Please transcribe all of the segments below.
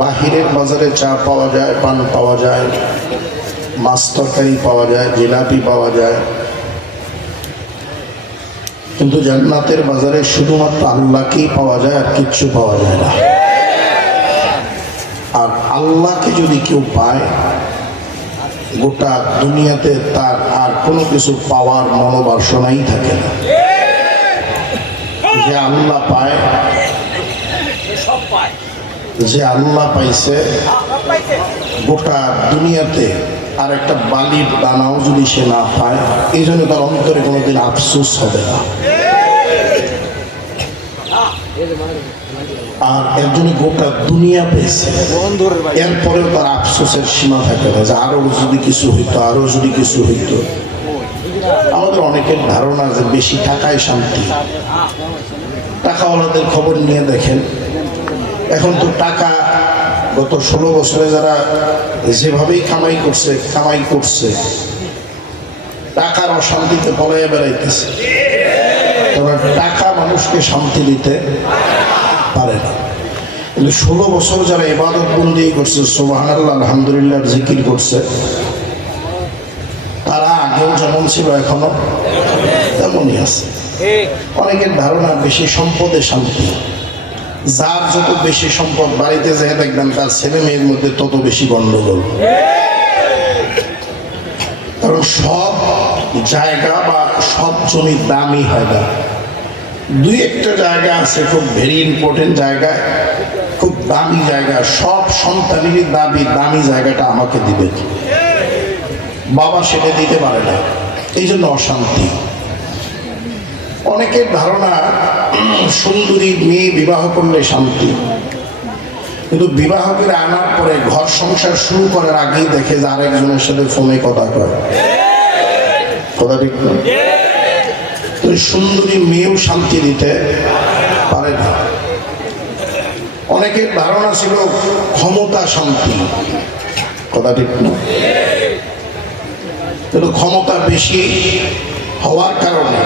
বাহিরের বাজারে চা পাওয়া যায়, পান পাওয়া যায়, মাছ তরকারি পাওয়া যায়, জিলাপি পাওয়া যায়। কিন্তু জান্নাতের বাজারে শুধুমাত্র আল্লাহকেই পাওয়া যায় আর কিচ্ছু পাওয়া যায় না। আর আল্লাহকে যদি কেউ পায়, গোটা দুনিয়াতে তার আর কোনো কিছু পাওয়ার মনোবাসনাই থাকে না। যে আল্লাহ পায় যে আল্লাহ পাইছে গোটা দুনিয়াতে আর একটা বালির দানাও যদি সে না পায় এই জন্য তার অন্তরে কোনোদিন আফসোস হবে না। আর একজনে গোটা দুনিয়া পেয়েছে। এরপরেও তার আফসোসের সীমা থাকে না যে আরও যদি কিছু হইতো আরও যদি কিছু হইতো। আমাদের অনেকের ধারণা যে বেশি টাকায় শান্তি। টাকাওয়ালাদের খবর নিয়ে দেখেন। এখন তো টাকা গত ষোলো বছরে যারা যেভাবেই কামাই করছে কামাই করছে, টাকার অশান্তিতে পলাইয়া বেড়াইতেছে। তবে টাকা মানুষকে শান্তি দিতে পারে না। কিন্তু ষোলো বছর যারা এবাদত বন্দি করছে আল্লাহ আলহামদুলিল্লাহ, জিকির করছে, তারা আগেও যেমন ছিল, এখনও তেমনই আছে। অনেকের ধারণা বেশি সম্পদে শান্তি। যার যত বেশি সম্পদ বাড়িতে যেয়ে দেখবেন তার ছেলে মেয়ের মধ্যে তত বেশি গন্ডগোল। কারণ সব জায়গা বা সব জমি দামি হয় না। দুই একটা জায়গা আছে খুব ভেরি ইম্পর্টেন্ট জায়গা, খুব দামি জায়গা। সব সন্তানেরই দাবি দামি জায়গাটা আমাকে দিবে। বাবা সেটা দিতে পারে না। এই জন্য অশান্তি। অনেকের ধারণা, সুন্দরী মেয়ে বিবাহ করলে শান্তি। কিন্তু বিবাহ করে আনার পরে ঘর সংসার শুরু করার আগেই দেখে যে আরেকজনের সাথে ফোনে কথা কয়। কথা ঠিক না? সুন্দরী মেয়েও শান্তি দিতে পারে না। অনেকের ধারণা ছিল ক্ষমতা শান্তি। কথা ঠিক না? কিন্তু ক্ষমতা বেশি হওয়ার কারণে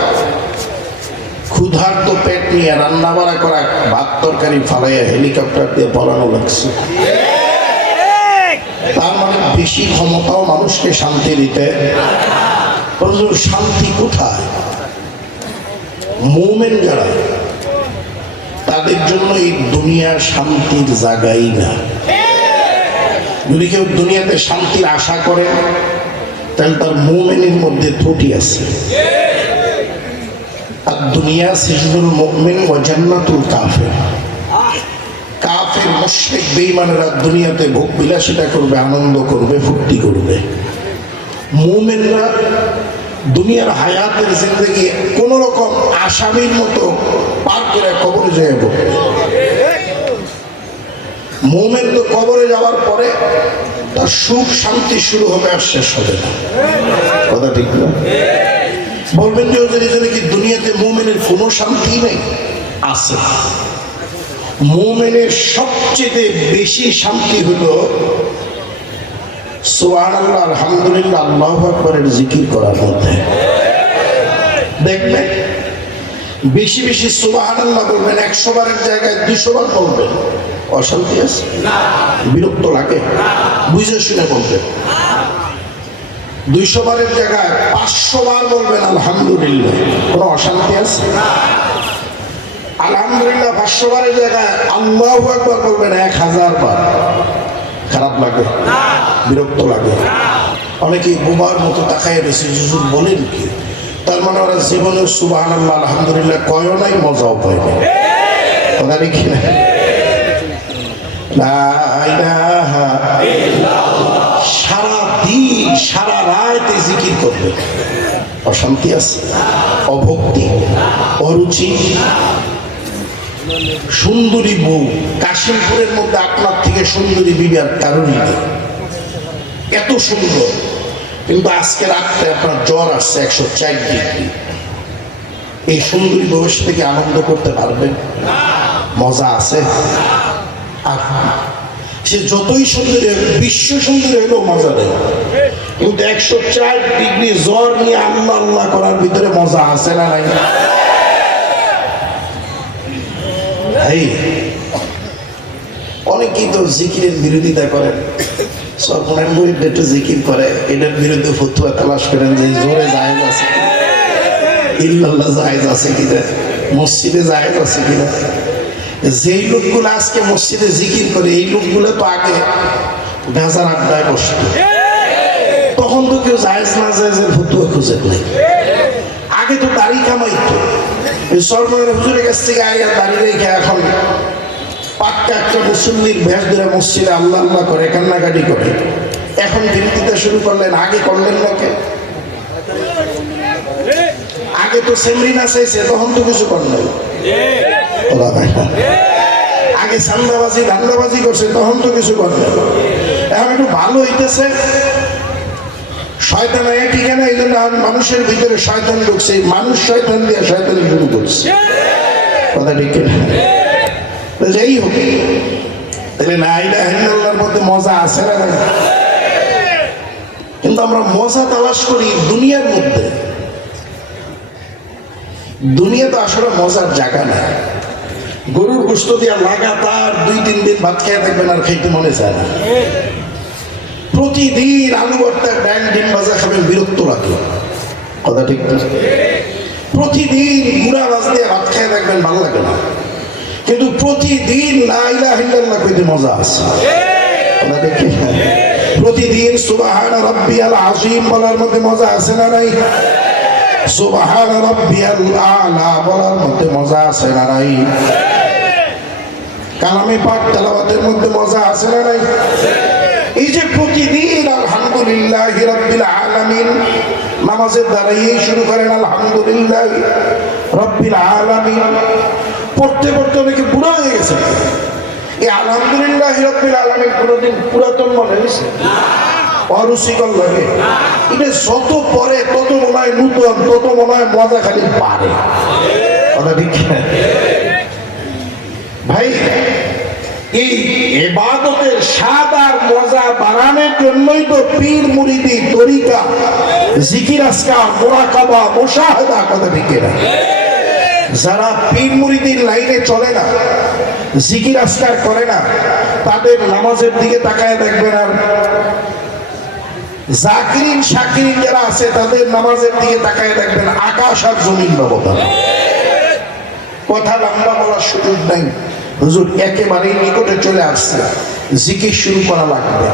ক্ষুধার্ত পেট নিয়ে রান্না বাড়া করা ভাত তরকারি ফালাইয়া হেলিকপ্টার দিয়ে পলানো লাগছে। তার মানে বেশি ক্ষমতাও মানুষকে শান্তি দিতে। শান্তি কোথায়? মোমেন যারা, তাদের জন্য এই দুনিয়া শান্তির জায়গাই না। যদি কেউ দুনিয়াতে শান্তির আশা করে, তাহলে তার মোমেনের মধ্যে ত্রুটি আছে। দুনিয়া সিজনুল মুমিন ওয়া জান্নাতুল কাফির। কাফের, মুশরিক, বেঈমানেরা দুনিয়াতে ভোগ বিলাসিতা করবে, আনন্দ করবে, ফুর্তি করবে। মুমিনরা দুনিয়ার হায়াতের জিন্দগি কোন রকম আসামির মতো পার করে কবরে যেয়ে পড়বে মোমেন তো কবরে যাওয়ার পরে তার সুখ শান্তি শুরু হবে আর শেষ হবে না। কথা ঠিক না? বলবেন যে ওদের এখানে কি দুনিয়াতে মোমেনের কোনো শান্তি নেই? আছে। মোমেনের সবচেয়ে বেশি শান্তি হলো সোহান আল্লাহ আলহামদুলিল্লাহ আল্লাহ আকবরের জিকির করার মধ্যে। দেখবেন বেশি বেশি সুবাহান আল্লাহ বলবেন একশো বারের জায়গায় দুশো বার বলবেন। অশান্তি আছে? বিরক্ত লাগে? বুঝে শুনে বলবেন। দুইশো বারের জায়গায় পাঁচশো বার বলবেন, আলহামদুলিল্লাহ। অশান্তি আছে? আলহামদুলিল্লাহ, পাঁচশো বারের জায়গায় আল্লাহ একবার বলবেন, এক হাজার বার। খারাপ লাগে, বিরক্ত লাগে। অনেকেই বোবার মতো তাকায় বেশি হুজুর, বলেন কি? তার মানে ওরা জীবনে সুবাহ আলহামদুলিল্লাহ কয়ও নাই, মজাও পায় না কথা দেখি না লা ইলাহা দিন সারা রাত জিকির করবে। অশান্তি আছে, অভক্তি, অরুচি। সুন্দরী বউ, কাশিমপুরের মধ্যে আপনার থেকে সুন্দরী বিবি আর কারোরই নেই। এত সুন্দর। কিন্তু আজকে রাত্রে আপনার জ্বর আসছে একশো চার ডিগ্রি। এই সুন্দরী বয়স থেকে আনন্দ করতে পারবেন? মজা আছে? আর সে যতই সুন্দরী বিশ্ব সুন্দরী হলেও মজা নেই কিন্তু একশো চার ডিগ্রি জ্বর নিয়ে আল্লাহ আল্লাহ করার ভিতরে মজা আছে না নাই? এই অনেকেই তো জিকিরের বিরোধিতা করেন সরকারের একটু জিকির করে। এটার বিরুদ্ধে ফতুয়া তালাশ করেন যে জোরে আছে ইল্লাল্লাহ আছে কিনা? মসজিদে জায়েজ আছে কিনা? যেই লোকগুলো আজকে মসজিদে জিকির করে, এই লোকগুলো তো আগে ভেজার আড্ডায় বসতো। তখন তো কেউ জায়েজ না জায়েজের ফতুয়া খুঁজে নাই। আগে তো দাড়ি কামাইতো। সরকারের হুজুরের কাছ থেকে আইয়া দাঁড়িয়ে রেখে এখন পাক্কা একটা মুসল্লির ভেস ধরে মসজিদে আল্লাহ আল্লাহ করে, কান্নাকাটি করে। এখন বিরোধিতা শুরু করলেন, আগে করলেন লোকে আগে তো সেমরি না চাইছে তখন তো কিছু করলেন আগে সান্দাবাজি ধান্দাবাজি করছে, তখন তো কিছু করলেন এখন একটু ভালো হইতেছে। শয়তান আয়া ঠিকানা এই জন্য মানুষের ভিতরে শয়তান ঢুকছে। মানুষ শয়তান দিয়ে শয়তান শুরু করছে। কথা ঠিক যাই হোক, তাহলে নাইলা হিন্দাল্লার মধ্যে মজা আছে না? কিন্তু আমরা মজা তালাশ করি দুনিয়ার মধ্যে। দুনিয়া তো আসলে মজার জায়গা না। গরুর গোস্ত দিয়া লাগাতার দুই তিন দিন ভাত খেয়ে থাকবেন আর খেতে মনে চায় না। প্রতিদিন আলু ভর্তা ডাল ডিম ভাজা খাবেন, বিরক্ত লাগে। কথা ঠিক না? প্রতিদিন গুড়া মাছ দিয়ে ভাত খেয়ে থাকবেন, ভালো লাগে না। কিন্তু প্রতিদিন লাইলা হিল্লাল্লাহ কইতে মজা আছে। কথা ঠিক না? প্রতিদিন সুবাহান রব্বিয়াল আজিম বলার মধ্যে মজা আছে না নাই? সুবাহান রব্বিয়াল আলা বলার মধ্যে মজা আছে না নাই? কালামে পাক তেলাওয়াতের মধ্যে মজা আছে না নাই? এই যে প্রতিদিন আলহামদুলিল্লাহ রব্বিল আলামিন নামাজের দ্বারাই শুরু করেন আলহামদুলিল্লাহ রব্বিল আলামিন। পড়তে পড়তে অনেকে বুড়ো হয়ে গেছে। এই আলহামদুলিল্লাহ রব্বিল আলামিন কোনোদিন পুরাতন মনে হয়েছে? অরুচিকর লাগে। এটা যত পরে তত মনে হয় নূতন, তত মনে হয় মজা খালি পারে। কথা ভাই এই আর মজা জন্যই তো যারা পীর লাইনে চলে না, জিকির আজকার করে না, তাদের নামাজের দিকে তাকায় দেখবেন আর জাকিরিন, শাকিরিন যারা আছে, তাদের নামাজের দিকে তাকায় দেখবেন আকাশ আর জমিন ব্যবধান কথা লম্বা বলার সুযোগ নাই। হুজুর, একেবারেই নিকটে চলে আসছে। জিকির শুরু করা লাগবে।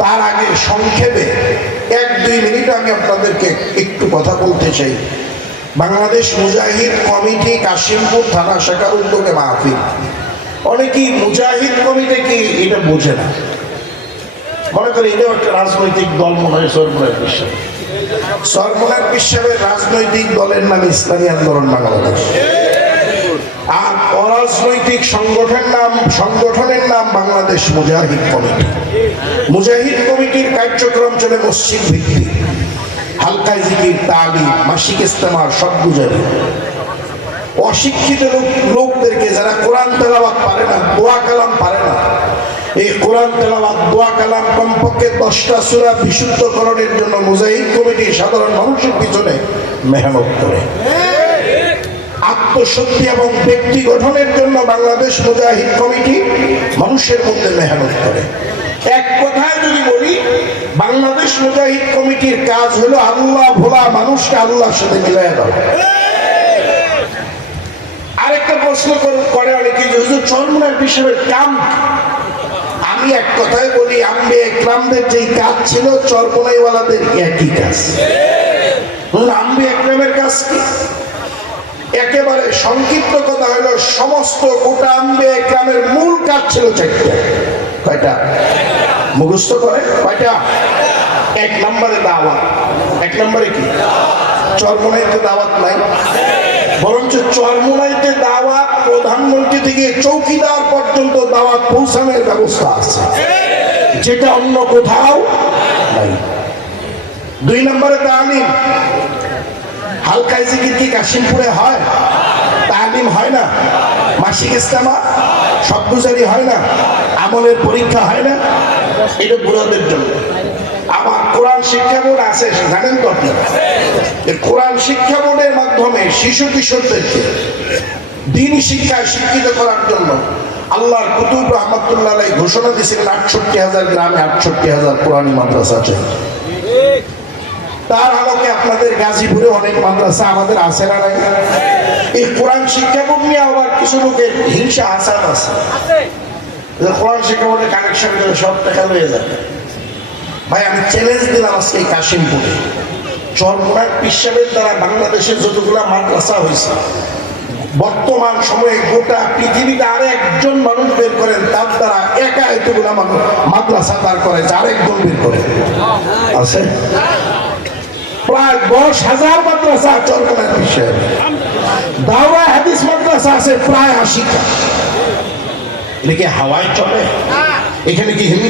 তার আগে সংক্ষেপে এক দুই মিনিট আমি আপনাদেরকে একটু কথা বলতে চাই। বাংলাদেশ মুজাহিদ কমিটি কাশিমপুর থানা শাখার উদ্যোগে মাহফিল। অনেকেই মুজাহিদ কমিটি কি এটা বোঝে না। মনে করে এটাও একটা রাজনৈতিক দল মনে হয় সরমনের বিশ্বাস। সরমনের বিশ্বাসের রাজনৈতিক দলের নাম ইসলামী আন্দোলন বাংলাদেশ। আর অরাজনৈতিক সংগঠনের নাম সংগঠনের নাম বাংলাদেশ মুজাহিদ কমিটি। মুজাহিদ কমিটির কার্যক্রম চলে মসজিদ ভিত্তিক। জিকির মাসিক ইস্তেমার, সব গুজারি। অশিক্ষিত লোকদেরকে যারা কোরআন তেলাওয়াত পারে না, দোয়া কালাম পারে না, এই কোরআন তেলাওয়াত, দোয়া কালাম কমপক্ষে দশটা সুরা বিশুদ্ধকরণের জন্য মুজাহিদ কমিটি সাধারণ মানুষের পিছনে মেহনত করে। আত্মশক্তি এবং ব্যক্তি গঠনের জন্য বাংলাদেশ মুজাহিদ কমিটি মানুষের মধ্যে মেহনত করে। এক কথায় যদি বলি, বাংলাদেশ মুজাহিদ কমিটির কাজ হলো আল্লাহ ভোলা মানুষকে আল্লাহর সাথে মিলাই দেওয়া আরেকটা প্রশ্ন করে- অনেকে যে, হুজুর বিষয়ের কাম আমি এক কথায় বলি, আম্বে একরামদের যেই কাজ ছিল, চরমনাইওয়ালাদের একই কাজ। আম্বে একরামের কাজ কি? একেবারে সংক্ষিপ্ত কথা হলো, সমস্ত গোটা আম্বে একরামের মূল কাজ ছিল চারটা। কয়টা? মুখস্থ করে? কয়টা? এক নম্বরে দাওয়াত। এক নম্বরে কি? চরমনাইতে দাওয়াত নাই। বরঞ্চ চরমনাইতে দাওয়াত প্রধানমন্ত্রী থেকে চৌকিদার পর্যন্ত দাওয়াত পৌঁছানোর ব্যবস্থা আছে। যেটা অন্য কোথাও নাই। দুই নম্বরে তালিম হালকাই জিকির কি কাশিমপুরে হয়? তালিম হয় না? মাসিক ইস্তেমা সবগুজারি হয় না? আমলের পরীক্ষা হয় না? এটা বুড়াদের জন্য। আবার কোরআন শিক্ষা বোর্ড আছে, জানেন তো আপনারা কোরআন শিক্ষা বোর্ডের মাধ্যমে শিশু কিশোরদেরকে দিন শিক্ষায় শিক্ষিত করার জন্য আল্লাহর কুতুব রহমতুল্লাহ ঘোষণা দিয়েছিলেন, আটষট্টি হাজার গ্রামে আটষট্টি হাজার কোরআনী মাদ্রাসা আছে। তার আলোকে আপনাদের গাজীপুরে অনেক মাদ্রাসা আমাদের আছে না নাই? এই কোরআন শিক্ষা বোর্ড নিয়ে আবার কিছু লোকের হিংসা আসাদ আছে। আছে। কোরআন শিক্ষা বোর্ডে কানেকশন করে সব টাকা লয়ে যাবে ভাই আমি চ্যালেঞ্জ দিলাম আজকে এই কাশিমপুরে। চরমোনার পিসাবের দ্বারা বাংলাদেশের যতগুলা মাদ্রাসা হয়েছে বর্তমান সময়ে গোটা পৃথিবীতে আর একজন মানুষ বের করেন তার দ্বারা একা এতগুলা মানুষ মাদ্রাসা তার করে আরেকজন বের করে। আছে? প্রায় দশ হাজার মাদ্রাসা হাদিস মাদ্রাসা আছে প্রায় আশিটা। এটা হাওয়ায় চলে? এখানে কি হিন্দু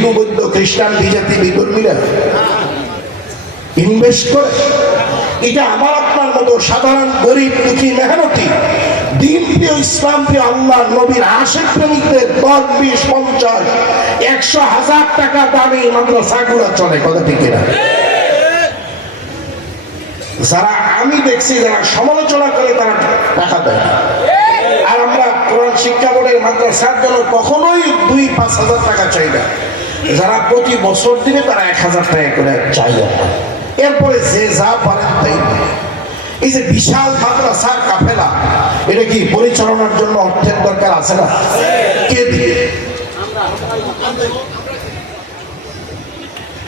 খ্রিস্টান, বিজাতি ইনভেস্ট করে? এটা আমার আপনার মতো সাধারণ, গরিব, দুঃখী, মেহনতি, দিন প্রিয়, ইসলাম প্রিয় আল্লাহ নবীর আশেক প্রেমিকদের দশ, বিশ, পঞ্চাশ, একশো হাজার টাকা দামে মাদ্রাসাগুলো চলে, কথা ঠিক না যারা আমি দেখছি, যারা সমালোচনা করে, তারা টাকা দেয় আর আমরা কোরআন শিক্ষা বোর্ডের মাদ্রাসার জন্য কখনোই দুই, পাঁচ হাজার টাকা চাই না। যারা প্রতি বছর দিনে তারা এক হাজার টাকা করে চাই এরপরে যে যা পারেন তাই এই যে বিশাল মাদ্রাসার কাফেলা, এটা কি পরিচালনার জন্য অর্থের দরকার আছে না? কে দিবে?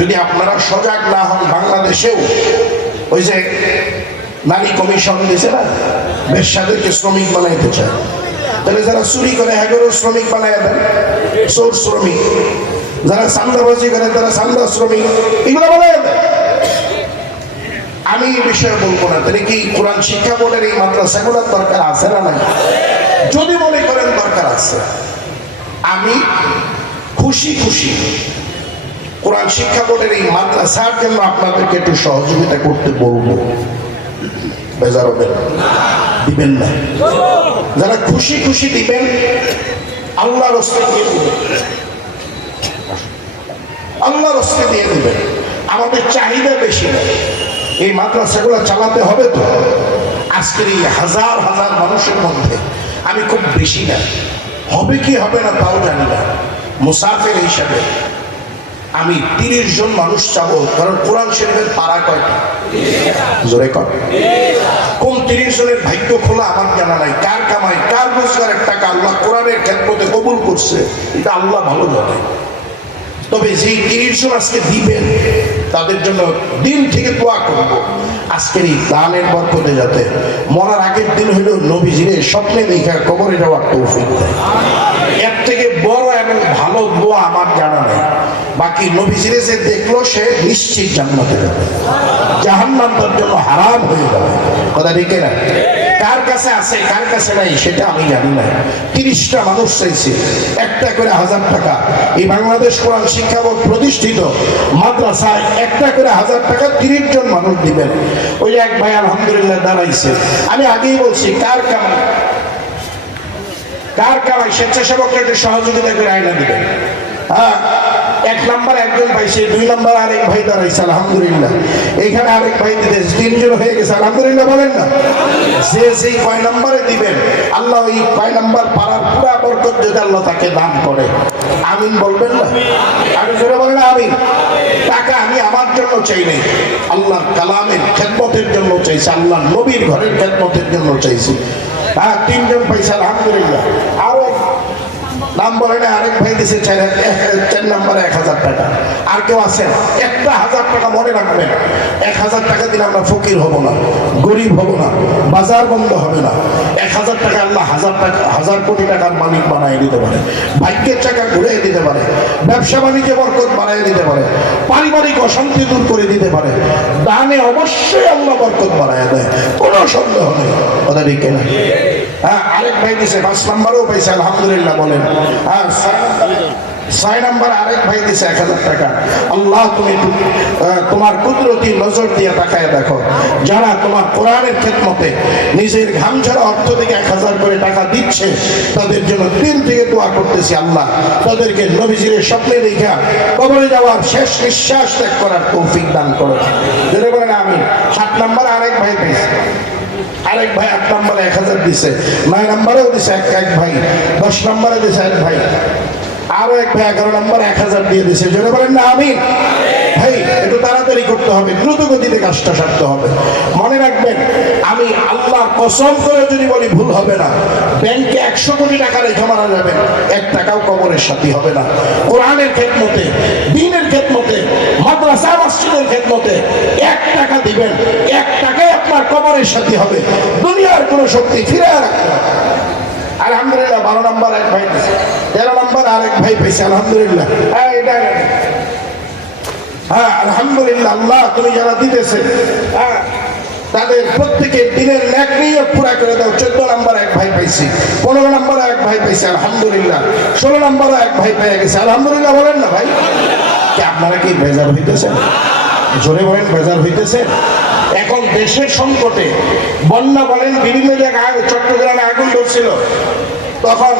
যদি আপনারা সজাগ না হন বাংলাদেশেও, ওই যে নারী কমিশন দিয়েছে না, বেশ্যাদেরকে শ্রমিক বানাইতে চায়। তাহলে যারা চুরি করে, হ্যাগরও শ্রমিক বানায় দেন, চোর শ্রমিক। যারা সান্দাবাজি করে, তারা সান্দা শ্রমিক। এগুলো বানায় দেয় আমি এই বিষয়ে বলব না। তাহলে কি কোরআন শিক্ষা বোর্ডের এই মাদ্রাসাগুলোর দরকার আছে না নাই? যদি মনে করেন দরকার আছে। আমি খুশি খুশি কোরআন শিক্ষা বোর্ডের এই মাদ্রাসার জন্য আপনাদেরকে একটু সহযোগিতা করতে বলব। দিবেন না। যারা খুশি খুশি দিবেন, আল্লাহর রস্তে দিয়ে দিবেন। আল্লাহর রস্তে দিয়ে দিবেন। আমাদের চাহিদা বেশি। না এই মাদ্রাসাগুলো চালাতে হবে তো। আজকের এই হাজার হাজার মানুষের মধ্যে আমি খুব বেশি না। হবে কি হবে না তাও জানি না। মুসাফের হিসাবে আমি তিরিশ জন মানুষ চাবো। কারণ কোরআন শরীফের পাড়া কয়টা? জোরে কর কোন তিরিশ জনের ভাগ্য খোলা আমার জানা নাই। কার কামাই, কার রোজগারের টাকা আল্লাহ কোরআনের ক্ষেত্রে কবুল করছে, এটা আল্লাহ ভালো জানে। তবে যেই তিরিশ জন আজকে দিবেন, তাদের জন্য দিন থেকে দোয়া করব। আজকের এই দানের বরকতে যাতে মরার আগের দিন হইলেও নবীজিরে স্বপ্নে দেখা কবরে যাওয়ার তৌফিক দেয়। এর থেকে বড় এবং ভালো দোয়া আমার জানা বাকি নবীজিরে যে দেখল, সে নিশ্চিত জান্নাতে যাবে। জাহান্নাম তার জন্য হারাম হয়ে যাবে। কথা ঠিক না কার কাছে আছে, কার কাছে নাই, সেটা আমি জানি না। তিরিশটা মানুষ চাইছে, একটা করে হাজার টাকা। এই বাংলাদেশ কোরআন শিক্ষা বোর্ড প্রতিষ্ঠিত, মাদ্রাসায় একটা করে হাজার টাকা তিরিশ জন মানুষ দিবেন। ওই এক ভাই আলহামদুলিল্লাহ দাঁড়াইছে। আমি আগেই বলছি, কার কামাই? কার কামাই? স্বেচ্ছাসেবকরা একটু সহযোগিতা করে আয়না দিবেন। হ্যাঁ? এক নাম্বার, একজন পাইছে দুই নাম্বার, আরেক ভাই দাঁড়াইছে, আলহামদুলিল্লাহ। এখানে আরেক ভাই দিতে তিনজন হয়ে গেছে, আলহামদুলিল্লাহ বলেন না? যে সেই কয় নাম্বারে দিবেন, আল্লাহ ওই কয় নাম্বার পাড়ার পুরা বরকত যদি আল্লাহ তাকে দান করে। আমিন বলবেন না? আমি জোরে বলেন, আমিন। টাকা আমি আমার জন্য চাই নাই, আল্লাহর কালামের খেদমতের জন্য চাইছি আল্লাহ নবীর ঘরের খেদমতের জন্য চাইছি। হ্যাঁ তিনজন পয়সা আলহামদুলিল্লাহ। আরও নাম বলে না আরেক ভাই দিছে চার চার নাম্বারে এক হাজার টাকা। আর কেউ আছেন একটা হাজার টাকা মনে রাখবেন। এক হাজার টাকা দিলে আমরা ফকির হব না, গরিব হব না, বাজার বন্ধ হবে না। এক হাজার টাকা আল্লাহ হাজার টাকা, হাজার কোটি টাকার মালিক বানিয়ে দিতে পারে, ভাগ্যের টাকা ঘুরিয়ে দিতে পারে, ব্যবসা বাণিজ্য বরকত বানিয়ে দিতে পারে, পারিবারিক অশান্তি দূর করে দিতে পারে, দানে অবশ্যই আল্লাহ বরকত বানায় দেয়, কোনো সন্দেহ নেই। কথা ঠিক হ্যাঁ আরেক ভাই দিছে, পাঁচ নাম্বারও পাইছে, আলহামদুলিল্লাহ বলেন। হ্যাঁ ছয় নাম্বার- আরেক ভাই দিছে এক হাজার টাকা। আল্লাহ, তুমি তোমার কুদরতি নজর দিয়ে তাকায় দেখো। যারা তোমার কোরআনের খেদমতে নিজের ঘাম ঝরা অর্থ থেকে এক হাজার করে টাকা দিচ্ছে, তাদের জন্য দিন থেকে দোয়া করতেছি আল্লাহ। তাদেরকে নবীজির স্বপ্নে দেখা কবরে যাওয়ার শেষ নিঃশ্বাস ত্যাগ করার তৌফিক দান করো। যদি বলেন আমি সাত নম্বর আরেক ভাই পেয়েছি আরেক ভাই আট নম্বরে এক হাজার দিছে। নয় নম্বরেও দিছে এক এক ভাই। দশ নম্বরে দিছে এক ভাই। আরও এক ভাই এগারো নম্বর এক হাজার দিয়ে দিছে। জোরে বলেন না আমি ভাই, একটু তাড়াতাড়ি করতে হবে। দ্রুত গতিতে কাজটা সারতে হবে। মনে রাখবেন, আমি আল্লাহ কসম করে যদি বলি ভুল হবে না। ব্যাংকে একশো কোটি টাকা রেখে মারা এক টাকাও কবরের সাথী হবে না। কোরআনের খেদমতে, দিনের খেদমতে মাদ্রাসা, মসজিদের খেদমতে এক টাকা দিবেন, এক টাকায় আপনার কবরের সাথী হবে। দুনিয়ার কোনো শক্তি ফিরে রাখবে। আলহামদুলিল্লাহ, বারো নম্বর এক ভাই তেরো নম্বর আরেক ভাই পেয়েছে, আলহামদুলিল্লাহ। হ্যাঁ এটা হ্যাঁ আলহামদুলিল্লাহ, আল্লাহ, তুমি যারা দিতেছে হ্যাঁ তাদের প্রত্যেকের দিনের নিয়ে পুরা করে দাও। চোদ্দ নম্বর এক ভাই পাইছি পনেরো নম্বর এক ভাই পাইছি আলহামদুলিল্লাহ। ষোলো নম্বর এক ভাই পেয়ে গেছে, আলহামদুলিল্লাহ বলেন না ভাই। কি আপনারা কি বেজার হইতেছেন? জোরে বলেন, বেজার হইতেছে এখন দেশের সংকটে বন্যা বলেন, বিভিন্ন জায়গায় চট্টগ্রামে আগুন ধরছিল। তখন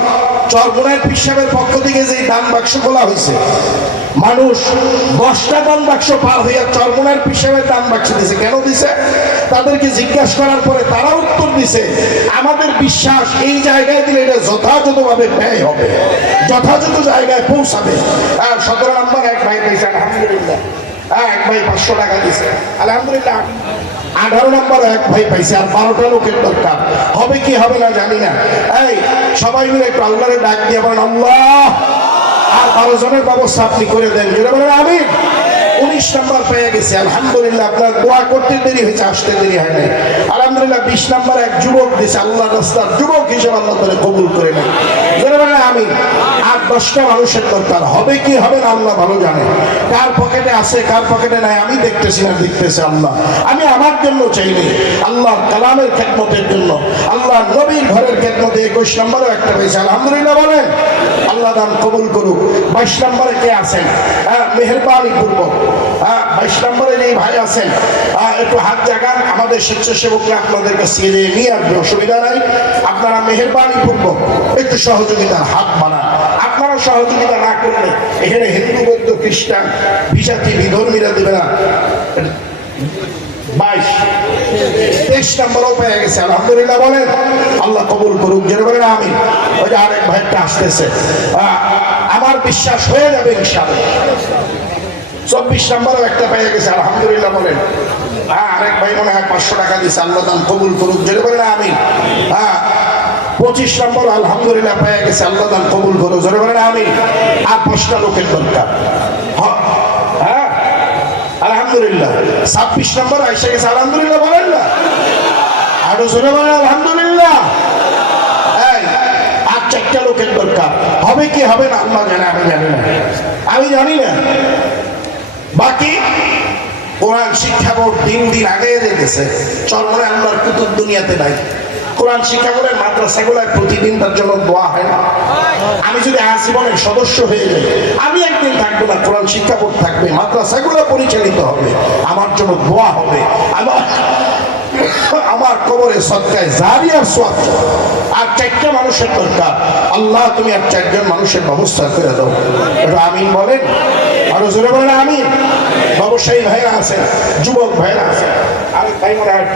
চরমোনার পিসাবের পক্ষ থেকে যে দান বাক্স খোলা হয়েছে, মানুষ দশটা দান বাক্স পার হইয়া চরমোনার পিসাবের দান বাক্স দিছে। কেন দিছে? তাদেরকে জিজ্ঞাসা করার পরে তারা উত্তর দিছে, আমাদের বিশ্বাস এই জায়গায় দিলে এটা যথাযথভাবে ব্যয় হবে, যথাযথ জায়গায় পৌঁছাবে। আর সতেরো নম্বর এক ভাই দিয়েছে আলহামদুলিল্লাহ। হ্যাঁ এক ভাই পাঁচশো টাকা দিছে। আলহামদুলিল্লাহ, আঠারো নম্বর এক ভাই পাইছে আর বারোটা লোকের দরকার। হবে কি, হবে না জানি না। এই, সবাই মিলে একটু আল্লাহরে ডাক দিয়ে বলেন, আল্লাহ, আর বারো জনের ব্যবস্থা আপনি করে দেন। যেটা বলেন আমি উনিশ নম্বর পেয়ে গেছে। আলহামদুলিল্লাহ, আপনার দোয়া করতে দেরি হয়েছে, আসতে দেরি হয় নাই। আলহামদুলিল্লাহ, বিশ নম্বর এক যুবক দিছে আল্লাহ রাস্তার যুবক হিসেবে আল্লাহ তাহলে কবুল করে নেন যেটা বলেন আমি আর দশটা মানুষের দরকার। হবে কি হবে না আল্লাহ ভালো জানে। কার পকেটে আছে কার পকেটে নাই আমি দেখতেছি না দেখতেছে আল্লাহ। আমি আমার জন্য চাইনি আল্লাহর কালামের খেদমতের জন্য। আল্লাহ নবীর ঘরের খেদমতে একুশ নম্বরও একটা পেয়েছে। আলহামদুলিল্লাহ বলেন। আল্লাহ দান কবুল করুক। বাইশ নম্বরে কে আছেন? হ্যাঁ মেহরবানি পূর্বক হ্যাঁ বাইশ নম্বরে যেই ভাই আছেন হ্যাঁ, একটু হাত জাগান। আমাদের স্বেচ্ছাসেবকরা আপনাদের কাছে নিয়ে আসবে অসুবিধা নাই। আপনারা মেহরবানি পূর্বক একটু সহযোগিতার হাত বাড়ান। আপনারা সহযোগিতা না করলে এখানে হিন্দু, বৌদ্ধ, খ্রিস্টান, বিজাতি, বিধর্মীরা দেবে না। বাইশ। তেইশ নম্বরও পেয়ে গেছে। আলহামদুলিল্লাহ বলেন, আল্লাহ কবুল করুক যেটা বলেন আমি ওই যে আরেক ভাইটা আসতেছে। আমার বিশ্বাস হয়ে যাবে চব্বিশ নম্বরও একটা পেয়ে গেছে। আলহামদুলিল্লাহ বলেন। হ্যাঁ আরেক ভাই মনে হয় পাঁচশো টাকা দিচ্ছে আল্লাহ দান কবুল করুক যেটা বলেন আমি হ্যাঁ পঁচিশ নম্বর, আলহামদুলিল্লাহ পেয়ে গেছে, আল্লাহ দান কবুল করুক যেটা বলেন আমি আর পাঁচটা লোকের দরকার। হ্যাঁ? আলহামদুলিল্লাহ। ছাব্বিশ নম্বর, আইসা গেছে, আলহামদুলিল্লাহ বলেন না। আরও জোরে বলেন, আলহামদুলিল্লাহ। চারটা লোকের দরকার। হবে কি, হবে না, আল্লাহ জানে, আমি জানি না। আমি জানি না। বাকি, কোরআন শিক্ষা বোর্ড দিন দিন আগে যেতেছে চরমনে আল্লাহর কুতুব দুনিয়াতে নাই। কোরআন শিক্ষা বোর্ডের মাদ্রাসাগুলোয় প্রতিদিন তার জন্য দোয়া হয় না। আমি যদি আজীবনের সদস্য হয়ে যাই, আমি একদিন থাকব না, কোরআন শিক্ষা বোর্ড থাকবে, মাদ্রাসাগুলো পরিচালিত হবে, আমার জন্য দোয়া হবে। আমার আমার কবরে সৎকায় জারি আর সোয়াব। আর চারটা মানুষের দরকার। আল্লাহ, তুমি আর চারজন মানুষের ব্যবস্থা করে দাও। এটা আমিন বলেন? আরও জোরে বলেন আমিন? ব্যবসায়ী ভাইরা আছেন, যুবক ভাইরা আছেন। আরেক ভাই মনে হয়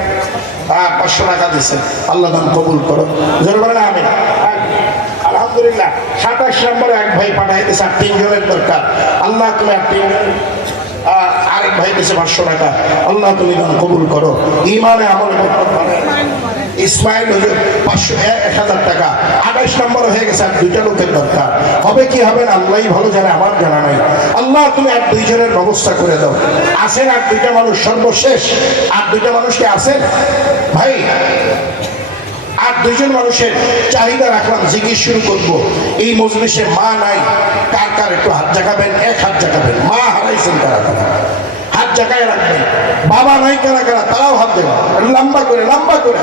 হ্যাঁ পাঁচশো টাকা দিছে আল্লাহ দাম কবুল করো জোর বলেন হ্যাঁ, আলহামদুলিল্লাহ সাতাশ নম্বরে এক ভাই পাঠাই দিচ্ছে আর তিনজনের দরকার। আল্লাহ তুমি আর তিনজন আরেক ভাই দিছে পাঁচশো টাকা। আল্লাহ তুমি দান কবুল করো। ইমানে আমল বাড়ায়। ইসমাইল হুজুর পাঁচশো এক হাজার টাকা। আঠাইশ নম্বর হয়ে গেছে আর দুইটা লোকের দরকার। হবে কি হবে আল্লাহ ভালো জানে, আমার জানা নাই। আল্লাহ, তুমি আর দুইজনের ব্যবস্থা করে দাও। আছেন আর দুইটা মানুষ সর্বশেষ। আর দুইটা মানুষকে আছেন? ভাই, আর দুইজন মানুষের চাহিদা রাখলাম জিজ্ঞেস শুরু করব। এই মজলিসে মা নাই, কার কার একটু হাত জাগাবেন? এক হাত জাগাবেন। মা হারাইছেন কারা হাত রাখবেন। বাবা নাই কারা কারা, তারাও হাত দেবেন। লম্বা করে লম্বা করে।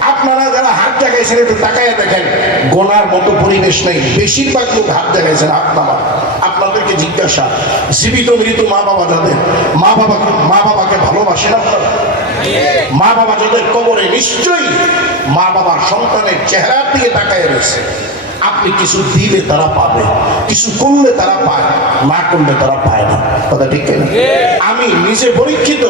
আপনার যারা হাত জাগাইছেন একটু তাকায় দেখেন। গোনার মতো পরিবেশ নেই। বেশিরভাগ লোক হাত জাগাইছেন হাত আপনাদেরকে জিজ্ঞাসা, জীবিত মৃত মা বাবা যাদের? মা বাবাকে মা বাবাকে ভালোবাসেন আপনারা? মা বাবা যাদের কবরে, নিশ্চয়ই মা বাবার সন্তানের চেহারার দিকে তাকায় রয়েছে। আপনি কিছু দিলে তারা পাবে, কিছু করলে তারা পায়, না করলে তারা পায় না। কথা ঠিক না আমি নিজে পরীক্ষিত,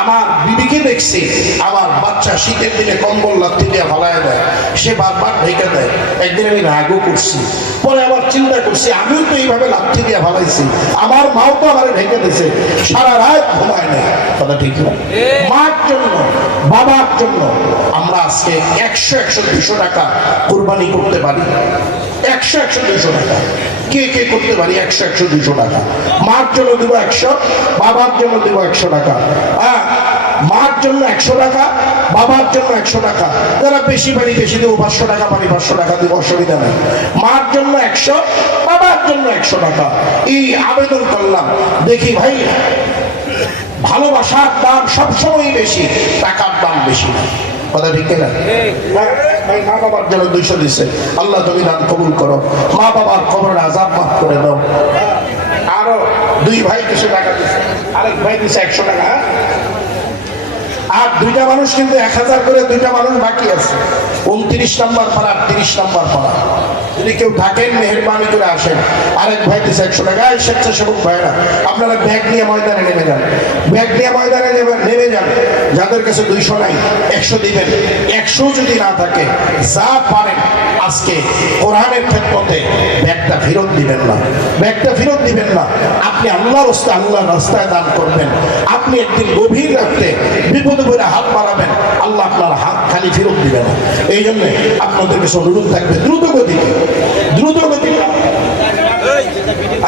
আমার বিবিকে দেখছি, আমার বাচ্চা শীতের দিনে কম্বল লাথি দিয়ে ফালায় দেয়, সে বারবার ঢেকে দেয়, একদিন আমি রাগও করছি, পরে আবার চিন্তা করছি, আমিও তো এইভাবে লাথি দিয়ে ফালাইছি, আমার মাও তো আমার ঢেকে দিয়েছে, সারা রাত ঘুমায় নেয় কথা ঠিক না মার জন্য, বাবার জন্য আমরা আজকে একশো একশো দুশো টাকা কোরবানি করতে পারি। একশো একশো দুশো টাকা। কে কে করতে পারি একশো একশো দুশো টাকা? মার জন্য দেবো একশো, বাবার জন্য দেবো একশো টাকা। হ্যাঁ মার জন্য একশো টাকা, বাবার জন্য একশো টাকা। যারা বেশি পারি বেশি দেবো, পাঁচশো টাকা পারি, পাঁচশো টাকা দেবো, অসুবিধা নেই। মার জন্য একশো, বাবার জন্য একশো টাকা। এই আবেদন করলাম। দেখি ভাই, ভালোবাসার দাম সবসময় বেশি, টাকার দাম বেশি। না মা বাবার জন্য দুইশো দিছে। আল্লাহ তুমি দান কবুল করো। মা বাবার খবরের আজাব মাফ করে দাও। আরও দুই ভাই কিছু টাকা দিছে। আরেক ভাই দিছে একশো টাকা হ্যাঁ? আর দুইটা মানুষ কিন্তু এক হাজার করে দুইটা মানুষ বাকি আছে। উনত্রিশ নাম্বার পাড়া, তিরিশ নাম্বার পাড়া। যদি কেউ থাকেন, মেহরবানি করে আসেন। আরেক ভাই দিচ্ছে একশো টাকা। এই স্বেচ্ছাসেবক ভাইরা আপনারা ব্যাগ নিয়ে ময়দানে নেমে যান। ব্যাগ নিয়ে ময়দানে নেমে যান। যাদের কাছে দুইশো নাই, একশো দিবেন। একশো যদি না থাকে, যা পারেন, আজকে কোরআনের ক্ষেত্রতে ব্যাগটা ফেরত দিবেন না। ব্যাগটা ফেরত দিবেন না। আপনি আল্লাহ রাস্তায় আল্লাহ রাস্তায় দান করবেন। আপনি একদিন গভীর রাখতে বিপদে পড়ে হাত বাড়াবেন আল্লাহ আপনার হাত খালি ফেরত দিবে না। এই জন্য আপনাদের কাছে অনুরোধ থাকবে দ্রুত গতিতে দ্রুত গতিতে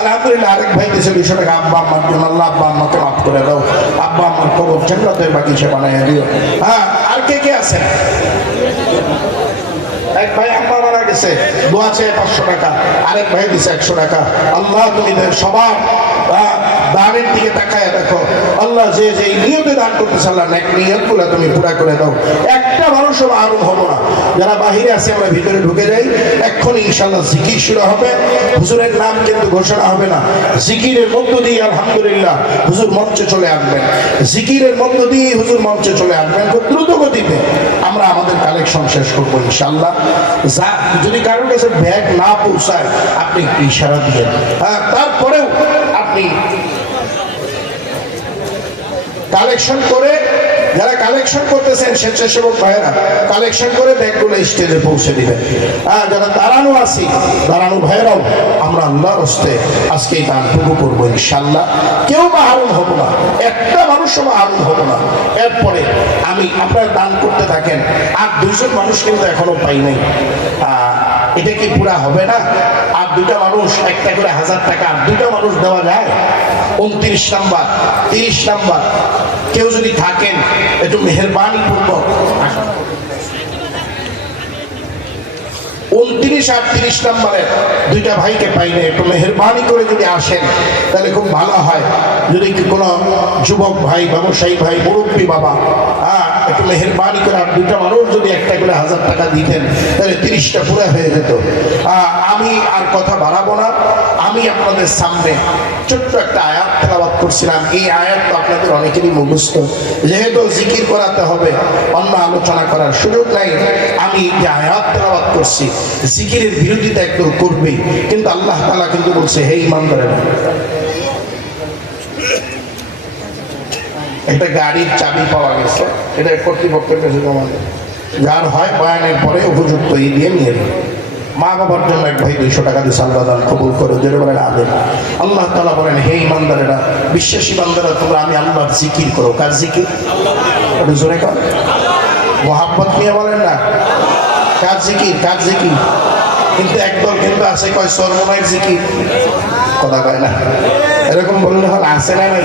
আলহামদুলিল্লাহ আরেক ভাই দেশে দুশো টাকা আব্বা আম্মার আল্লাহ আব্বা আম্মাকে মাফ করে দাও। আব্বা আম্মার দিও। হ্যাঁ আর কে কে আছেন? এক ভাই আম্মা মারা গেছে দোয়া চেয়ে পাঁচশো টাকা। আরেক ভাই দিছে একশো টাকা। আল্লাহ তুমি সবার আহ, দানের দিকে তাকায় দেখো। আল্লাহ যে যে নিয়তে দান করতেছে, আল্লাহ এক নিয়তগুলো তুমি পুরা করে দাও। একটা মানুষও আরও হব না। যারা বাহিরে আছে, আমরা ভিতরে ঢুকে যাই। এক্ষুনি ইনশাল্লাহ জিকির শুরু হবে। হুজুরের নাম কিন্তু ঘোষণা হবে না। জিকিরের মধ্য দিয়ে আলহামদুলিল্লাহ হুজুর মঞ্চে চলে আসবেন। জিকিরের মধ্য দিয়ে হুজুর মঞ্চে চলে আসবেন। খুব দ্রুত গতিতে আমরা আমাদের কালেকশন শেষ করব ইনশাল্লাহ যা যদি কারোর কাছে ব্যাগ না পৌঁছায়, আপনি একটু ইশারা দিবেন হ্যাঁ তারপরেও আপনি কালেকশন করে, যারা কালেকশন করতেছেন স্বেচ্ছাসেবক ভাইয়েরা, কালেকশন করে ব্যাগগুলো স্টেজে পৌঁছে দিবেন। হ্যাঁ যারা দাঁড়ানো আছি, দাঁড়ানো ভাইয়েরাও, আমরা আল্লাহর হস্তে আজকে এই দানটুকু করব ইনশাল্লাহ কেউ বা আরুন হব না, একটা মানুষও বা আরুন হব না। এরপরে আমি আপনার দান করতে থাকেন, আর দুজন মানুষ কিন্তু এখনও পাই নাই। এটা কি পুরা হবে না? আর দুটা মানুষ, একটা করে হাজার টাকা আর দুটা মানুষ দেওয়া যায়? উনত্রিশ নাম্বার, তিরিশ নাম্বার। কেউ যদি থাকেন, একটু মেহরবানি পূর্বক উনত্রিশ আর তিরিশ নম্বরে দুইটা ভাইকে পাইলে একটু মেহরবানি করে যদি আসেন, তাহলে খুব ভালো হয়। যদি কোনো যুবক ভাই, ব্যবসায়ী ভাই, মুরব্বী বাবা হ্যাঁ একটু মেহরবানি করে আর মানুষ যদি একটা করে হাজার টাকা দিতেন, তাহলে তিরিশটা পুরো হয়ে যেত। আমি আর কথা বাড়াবো না। আমি আপনাদের সামনে ছোট্ট একটা আয়াত তেলাবাদ করছিলাম। এই আয়াত আপনাদের অনেকেরই মুখস্থ। যেহেতু জিকির করাতে হবে, অন্য আলোচনা করার সুযোগ নাই। আমি যে আয়াত তেলাবাদ করছি, জিকিরের বিরোধিতা একদম করবেই। কিন্তু আল্লাহ তালা কিন্তু বলছে, হে ইমানদারেরা একটা গাড়ির চাবি পাওয়া গেছে, এটা কর্তৃপক্ষের কাছে জমা দেয়। যার হয় বয়ানের পরে উপযুক্ত ই দিয়ে নিয়ে নেবে। মা বাবার জন্য এক ভাই দুইশো টাকা দিয়ে সাল্লাহ দান কবুল করে যেটা বলেন আবেন আল্লাহ তালা বলেন, হে ইমানদারেরা, বিশ্বাসী বান্দারা, তোমরা আমি আল্লাহর জিকির করো। কার জিকির? জোরে কর মোহাব্বত নিয়ে বলেন না। কার জিকির? কার জিকির? কিন্তু একদল কিন্তু আছে, কয় সর্বনায় জিকির? কথা কয় না। এরকম বললে হল, আছে না নাই?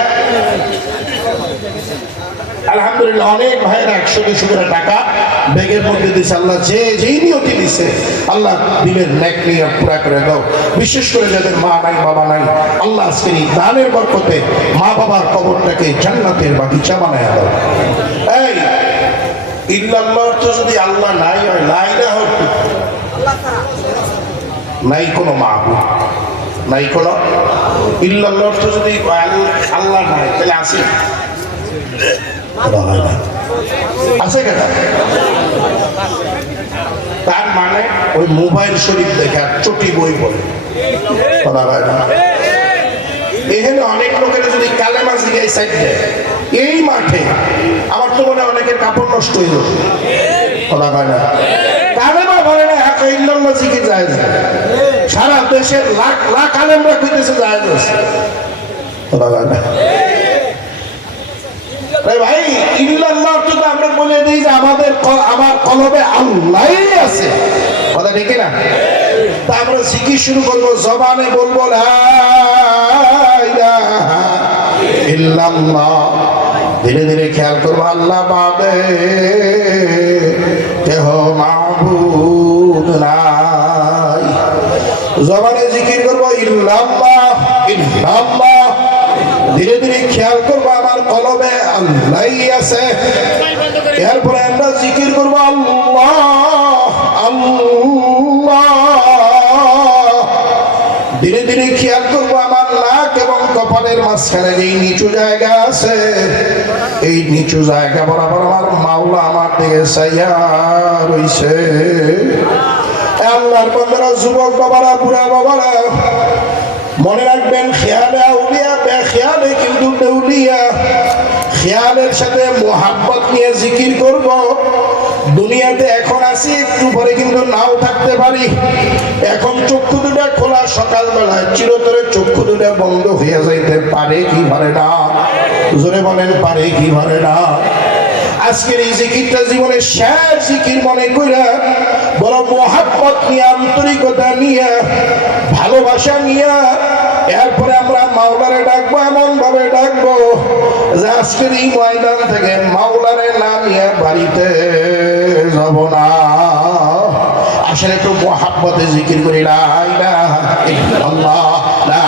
আলহামদুলিল্লাহ, অনেক ভাইয়েরা একশো দুশো করে টাকা ব্যাগের মধ্যে দিছে, আল্লাহ যে যেই নিয়তি দিছে, আল্লাহ দিলের ন্যাক নিয়ে পুরা করে দাও। বিশেষ করে যাদের মা নাই, বাবা নাই, আল্লাহ আজকের এই দানের বরকতে মা বাবার কবরটাকে জান্নাতের বাগিচা বানায় দাও। এই, ইল্লাল্লাহ তো যদি আল্লাহ নাই হয়, নাই না হোক, নাই কোনো মাহবুব, নাই কোনো, ইল্লাল্লাহ অর্থ যদি আল্লাহ নাই, তাহলে আছে। আছে কেন? তার মানে ওই মোবাইল শরীফ দেখে আর চটি বই বলে। বলা হয় না। এখানে অনেক লোকের যদি কালেমা জিগাই সাইড দেয়, এই মাঠে আমার তো মনে অনেকের কাপড় নষ্ট হইল বলা হয় না। কালেমা বলে না, এক ইল্লাল্লাহ সারা দেশের লাখ লাখ আলেমরা কইতেছে যায় না। ভাই ইল্লাল্লাহ তো আমরা বলে দিই যে আমাদের আমার কলবে আল্লাহই আছে। কথা ঠিক না তা আমরা জিকির শুরু করব, জবানে বলব ইল্লাল্লাহ। ধীরে ধীরে খেয়াল করব, আল্লাহ বাদে কেহ মাহবুদ নাই। জবানে জিকির করব, ইল্লাল্লাহ ইল্লাল্লাহ। ধীরে ধীরে খেয়াল করব আল্লাহ আছে এরপরে আমরা জিকির করব আল্লাহ আল্লাহ। খেয়াল করব আমার নাক এবং কপালের মাঝখানে যেই নিচু জায়গা আছে, এই নিচু জায়গা বরাবর আমার মাওলা আমার দিকে চাইয়া রইছে। আল্লাহর বন্ধুরা যুবক বাবারা, বুড়া বাবারা, মনে রাখবেন, খেয়ালে আউলিয়া বে খেয়ালে কিন্তু দেউলিয়া। খেয়ালের সাথে মোহাব্বত নিয়ে জিকির করব। দুনিয়াতে এখন আছি, একটু পরে কিন্তু নাও থাকতে পারি। এখন চক্ষু দুটা খোলা, সকালবেলায় চিরতরে চক্ষু দুটা বন্ধ হয়ে যাইতে পারে কি পারে না? জোরে বলেন, পারে কি পারে না? আজকের এই জিকিরটা জীবনের শেষ জিকির মনে কইরা বড় মোহাব্বত নিয়ে, আন্তরিকতা নিয়ে, ভালোবাসা নিয়ে, এরপরে আমরা মাওলারে ডাকবো এমন ভাবে আজকের এই ময়দান থেকে মাওলারে নামিয়ে বাড়িতে যাব না। আসলে একটু মহাব্বতে জিকির করি। লা ইলাহা ইল্লাল্লাহ, লা